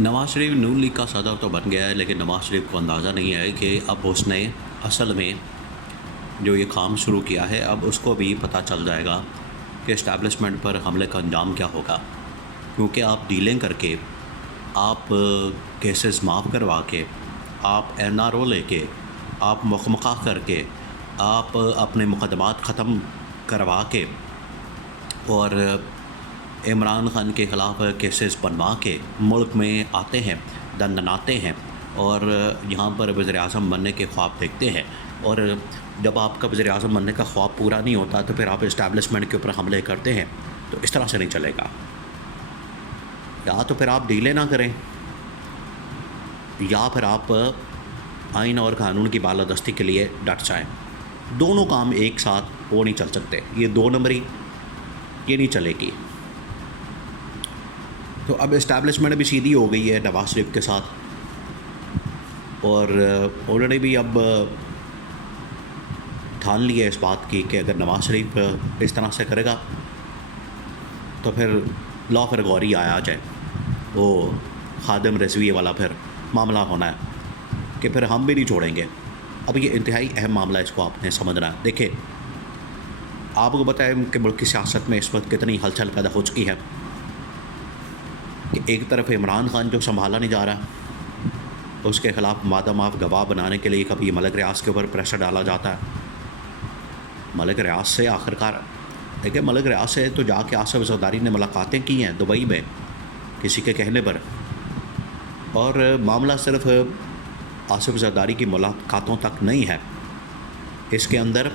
नवाज़ शरीफ नून league का सदर तो बन गया है, लेकिन नवाज़ शरीफ को अंदाज़ा नहीं है कि अब उसने असल में जो ये काम शुरू किया है, अब उसको भी पता चल जाएगा कि इस्टेब्लिशमेंट पर हमले का अंजाम क्या होगा। क्योंकि आप डीलिंग करके, आप केसेस माफ़ करवा के, आप एनआरओ लेके, आप मुखमखा करके, आप अपने मुकदमात ख़त्म करवा के और इमरान खान के ख़िलाफ़ केसेस बनवा के मुल्क में आते हैं, दंदनाते हैं और यहाँ पर वज़ीर-ए-आज़म बनने के ख्वाब देखते हैं। और जब आपका वज़ीर-ए-आज़म बनने का ख्वाब पूरा नहीं होता तो फिर आप इस्टेब्लिशमेंट के ऊपर हमले करते हैं, तो इस तरह से नहीं चलेगा। या तो फिर आप डीलें ना करें, या फिर आप आइन और कानून की बालादस्ती के लिए डट जाएँ। दोनों काम एक साथ वो नहीं चल सकते। ये दो नंबरी ये नहीं चलेगी। तो अब इस्टेब्लिशमेंट भी सीधी हो गई है नवाज़ शरीफ के साथ, और उन्होंने भी अब ठान लिया इस बात की कि अगर नवाज़ शरीफ इस तरह से करेगा तो फिर लॉ फिर गौरी आया जाए, वो खादिम रिजवी वाला फिर मामला होना है कि फिर हम भी नहीं छोड़ेंगे। अब ये इंतहाई अहम मामला है, इसको आपने समझना है। देखिए, आपको पता है कि मुल्क की सियासत में इस वक्त कितनी हलचल पैदा हो चुकी है कि एक तरफ इमरान खान जो संभाला नहीं जा रहा, उसके ख़िलाफ़ मादा माफ़ गवाह बनाने के लिए कभी मलिक रियाज के ऊपर प्रेशर डाला जाता है। मलिक रियाज से आखिरकार देखिए, मलिक रियाज से तो जाके आसिफ ज़रदारी ने मुलाकातें की हैं दुबई में किसी के कहने पर, और मामला सिर्फ आसिफ ज़रदारी की मुलाकातों तक नहीं है। इसके अंदर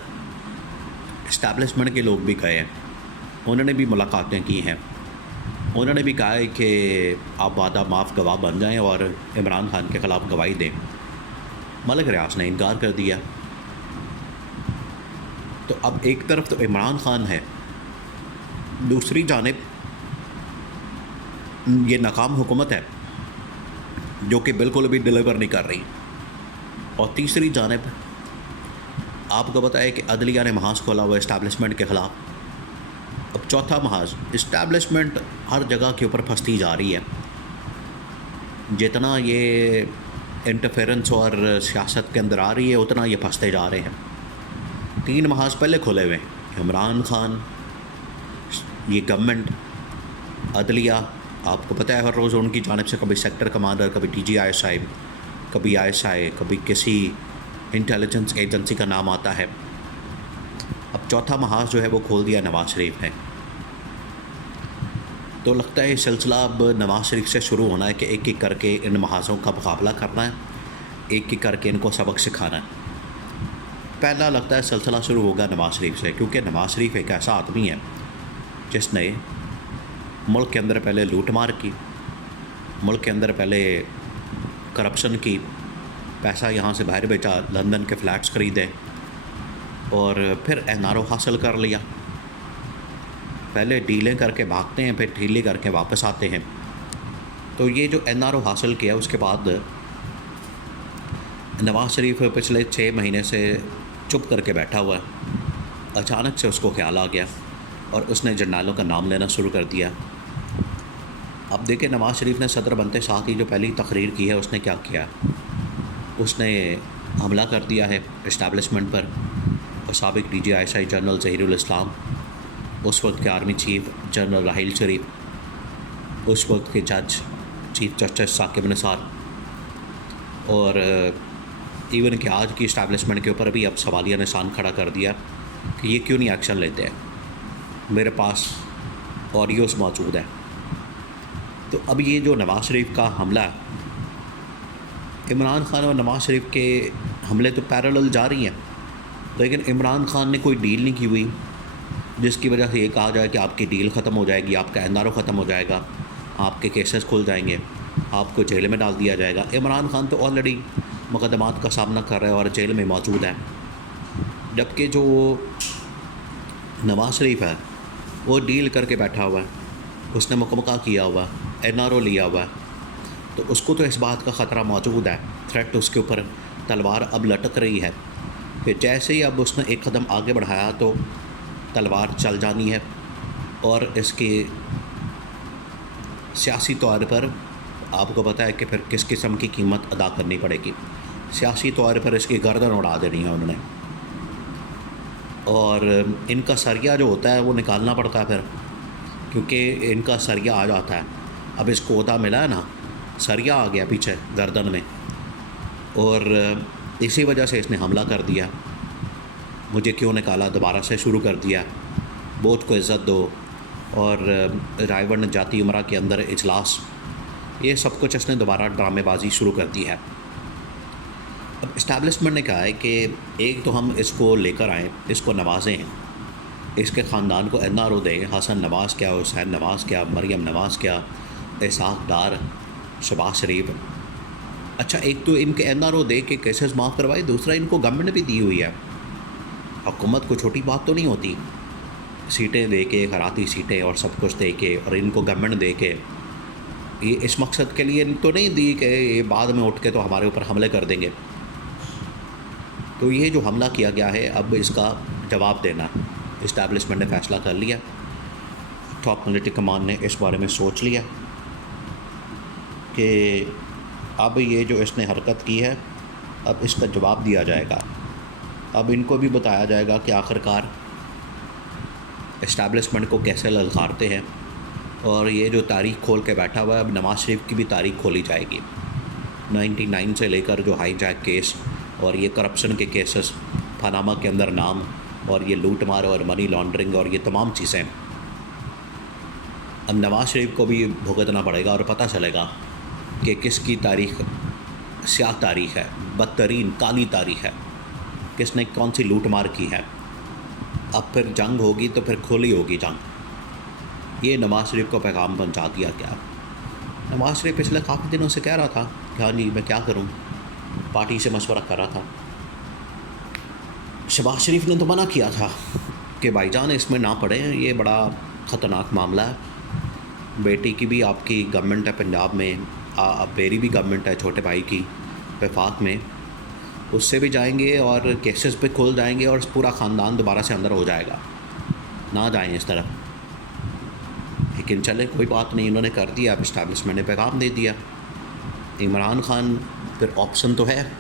इस्टेब्लिशमेंट के लोग भी गए हैं, उन्होंने भी मुलाकातें की हैं, उन्होंने भी कहा है कि आप वादा माफ़ गवाह बन जाएं और इमरान खान के ख़िलाफ़ गवाही दें। मलिक रियाज ने इनकार कर दिया। तो अब एक तरफ तो इमरान खान है, दूसरी जानिब ये नाकाम हुकूमत है जो कि बिल्कुल भी डिलीवर नहीं कर रही, और तीसरी जानिब आपको पता है कि अदलिया ने महाज खोला हुआ इस्टेब्लिशमेंट के ख़िलाफ़। अब चौथा महाज, इस्टेब्लिशमेंट हर जगह के ऊपर फंसती जा रही है। जितना ये इंटरफेरेंस और सियासत के अंदर आ रही है, उतना ये फंसते जा रहे हैं। 3 महाज पहले खोले हुए हैं, इमरान खान, ये गवर्नमेंट, अदलिया। आपको पता है हर रोज़ उनकी जानिब से कभी सेक्टर कमांडर, कभी DGISI, कभी ISI, कभी किसी इंटेलिजेंस एजेंसी का नाम आता है। अब चौथा महाज जो है वो खोल दिया नवाज़ शरीफ ने। तो लगता है सिलसिला अब नवाज़ शरीफ से शुरू होना है कि एक एक करके इन महाज़ों का मुकाबला करना है, एक एक करके इनको सबक सिखाना है। पहला लगता है सिलसिला शुरू होगा नवाज़ शरीफ से, क्योंकि नवाज़ शरीफ एक ऐसा आदमी है जिसने मुल्क के अंदर पहले लूट मार की, मुल्क के अंदर पहले करप्शन की, पैसा यहाँ से बाहर बेचा, लंदन के फ़्लैट्स ख़रीदे और फिर NRO हासिल कर लिया। पहले डीलें करके भागते हैं, फिर डीलें करके वापस आते हैं। तो ये जो NRO हासिल किया, उसके बाद नवाज़ शरीफ पिछले 6 महीने से चुप करके बैठा हुआ है। अचानक से उसको ख्याल आ गया और उसने जर्नलों का नाम लेना शुरू कर दिया। अब देखिए, नवाज़ शरीफ ने सदर बनते साथ ही जो पहली तकरीर की है, उसने क्या किया, उसने हमला कर दिया है इस्टेब्लिशमेंट पर। और साबिक DGISI जनरल ज़हीरुल इस्लाम, उस वक्त के आर्मी चीफ जनरल राहील शरीफ, उस वक्त के जज चीफ जस्टिस साकिब निसार, और इवन कि आज की इस्टेब्लिशमेंट के ऊपर भी अब सवालिया निशान खड़ा कर दिया कि ये क्यों नहीं एक्शन लेते हैं। मेरे पास ऑडियोस मौजूद है। तो अब ये जो नवाज़ शरीफ का हमला है, इमरान खान और नवाज़ शरीफ के हमले तो पैरेलल जा रही हैं, लेकिन इमरान खान ने कोई डील नहीं की हुई जिसकी वजह से ये कहा जाए कि आपकी डील ख़त्म हो जाएगी, आपका NRO ख़त्म हो जाएगा, आपके केसेस खुल जाएंगे, आपको जेल में डाल दिया जाएगा। इमरान खान तो ऑलरेडी मुकदमात का सामना कर रहे हैं और जेल में मौजूद है, जबकि जो नवाज़ शरीफ है वो डील करके बैठा हुआ है, उसने मुकम्मल किया हुआ है, NRO लिया हुआ है। तो उसको तो इस बात का ख़तरा मौजूद है, थ्रेट उसके ऊपर तलवार अब लटक रही है। फिर जैसे ही अब उसने एक कदम आगे बढ़ाया तो तलवार चल जानी है, और इसके सियासी तौर पर आपको पता है कि फिर किस किस्म की कीमत अदा करनी पड़ेगी। सियासी तौर पर इसकी गर्दन उड़ा देनी है उन्होंने, और इनका सरिया जो होता है वो निकालना पड़ता है फिर, क्योंकि इनका सरिया आ जाता है। अब इसको ओहदा मिला है ना, सरिया आ गया पीछे गर्दन में, और इसी वजह से इसने हमला कर दिया। मुझे क्यों निकाला, दोबारा से शुरू कर दिया, वोट को इज़्ज़त दो, और रायवण जाति उमरा के अंदर इजलास, ये सब कुछ इसने दोबारा ड्रामेबाजी शुरू कर दी है। अब इस्टेब्लिशमेंट ने कहा है कि एक तो हम इसको लेकर आएँ, इसको नवाजें, इसके ख़ानदान को NRO दें, हसन नवाज़ क्या, हुसैन नवाज़ क्या, मरियम नवाज़ क्या, इसहाक डार, शहबाज शरीफ। अच्छा, एक तो इनके NRO दे के केसेस माफ़ करवाए, दूसरा इनको गवर्नमेंट भी दी हुई है। हुकूमत को छोटी बात तो नहीं होती, सीटें दे के, खराती सीटें और सब कुछ दे के, और इनको गवर्नमेंट दे के, ये इस मकसद के लिए तो नहीं दी कि ये बाद में उठ के तो हमारे ऊपर हमले कर देंगे। तो ये जो हमला किया गया है, अब इसका जवाब देना इस्टेब्लिशमेंट ने फ़ैसला कर लिया। टॉप मिलिट्री कमान ने इस बारे में सोच लिया कि अब ये जो इसने हरकत की है, अब इसका जवाब दिया जाएगा। अब इनको भी बताया जाएगा कि आखिरकार इस्टेब्लिशमेंट को कैसे ललकारते हैं, और ये जो तारीख खोल के बैठा हुआ है, अब नवाज़ शरीफ की भी तारीख खोली जाएगी। 99 से लेकर जो हाईजैक केस और ये करप्शन के केसेस, पनामा के अंदर नाम, और ये लूट मार और मनी लॉन्ड्रिंग और ये तमाम चीज़ें, अब नवाज़ शरीफ को भी भुगतना पड़ेगा, और पता चलेगा कि किसकी तारीख स्याह तारीख है, बदतरीन काली तारीख है, किसने कौन सी लूट मार की है। अब फिर जंग होगी तो फिर खुली होगी जंग। ये नवाज़ शरीफ को पैगाम पहुंचा दिया गया। नवाज़ शरीफ पिछले काफ़ी दिनों से कह रहा था कि हाँ जी मैं क्या करूं, पार्टी से मशवरा कर रहा था। शहबाज शरीफ ने तो मना किया था कि भाईजान इसमें ना पड़े, ये बड़ा ख़तरनाक मामला है। बेटी की भी आपकी गवर्नमेंट है पंजाब में, मेरी भी गवर्नमेंट है छोटे भाई की वफाक में, उससे भी जाएंगे और केसेस पे खुल जाएंगे और पूरा ख़ानदान दोबारा से अंदर हो जाएगा, ना जाएं इस तरफ। लेकिन चले कोई बात नहीं, इन्होंने कर दिया। अब इस्टेब्लिशमेंट ने पैगाम दे दिया। इमरान खान फिर ऑप्शन तो है,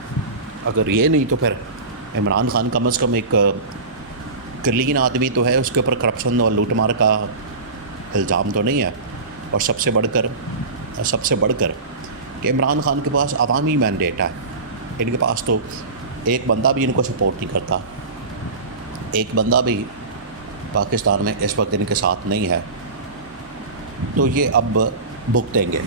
अगर ये नहीं तो फिर इमरान खान कम से कम एक क्लीन आदमी तो है, उसके ऊपर करप्शन और लूटमार का इल्ज़ाम तो नहीं है। और सबसे बढ़कर कि इमरान खान के पास अवामी मैंडेट है, इनके पास तो एक बंदा भी इनको सपोर्ट नहीं करता, एक बंदा भी पाकिस्तान में इस वक्त इनके साथ नहीं है। तो ये अब भुगतेंगे।